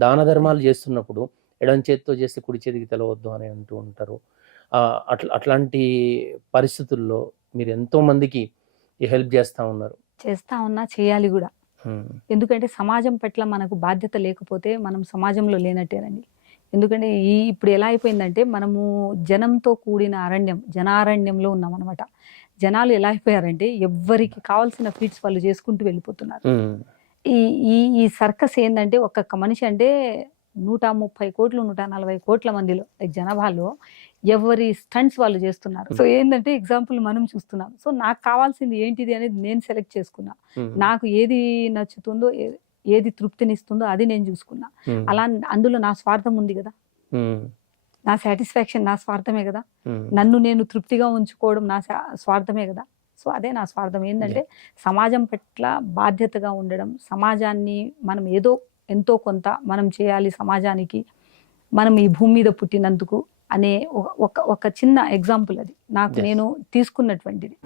దాన ధర్మాలు చేస్తున్నప్పుడు ఎడమ చేత్తో చేస్తే కుడి చేతికి తెలవద్దు అని అంటూ ఉంటారు. అట్లాంటి పరిస్థితుల్లో మీరు ఎంతో మందికి హెల్ప్ చేస్తా ఉన్నారు. చేస్తా ఉన్నా, చేయాలి గూడా. హ్మ్. ఎందుకంటే సమాజం పట్ల మనకు బాధ్యత లేకపోతే మనం సమాజంలో లేనట్టేనండి. ఎందుకంటే ఇప్పుడు ఎలా అయిపోయిందంటే మనము జనంతో కూడిన జనారణ్యంలో ఉన్నామనమాట. జనాలు ఎలా అయిపోయారంటే ఎవ్వరికి కావాల్సిన ఫీట్స్ వాళ్ళు చేసుకుంటూ వెళ్ళిపోతున్నారు. హ్మ్. ఈ ఈ ఈ సర్కస్ ఏందంటే ఒక్కొక్క మనిషి అంటే 130 కోట్లు, 140 కోట్ల మందిలో జనాభాలో ఎవరి స్టంట్స్ వాళ్ళు చేస్తున్నారు. సో ఏందంటే ఎగ్జాంపుల్ మనం చూస్తున్నాం. సో నాకు కావాల్సింది ఏంటిది అనేది నేను సెలెక్ట్ చేసుకున్నా. నాకు ఏది నచ్చుతుందో, ఏది తృప్తినిస్తుందో అది నేను చూసుకున్నా. అలా అందులో నా స్వార్థం ఉంది కదా, నా సాటిస్ఫాక్షన్ నా స్వార్థమే కదా, నన్ను నేను తృప్తిగా ఉంచుకోవడం నా స్వార్థమే కదా. సో అదే నా స్వార్థం. ఏంటంటే సమాజం పట్ల బాధ్యతగా ఉండడం, సమాజాన్ని మనం ఎంతో కొంత మనం చేయాలి సమాజానికి, మనం ఈ భూమి మీద పుట్టినందుకు అనే ఒక చిన్న ఎగ్జాంపుల్ అది నాకు నేను తీసుకున్నటువంటిది.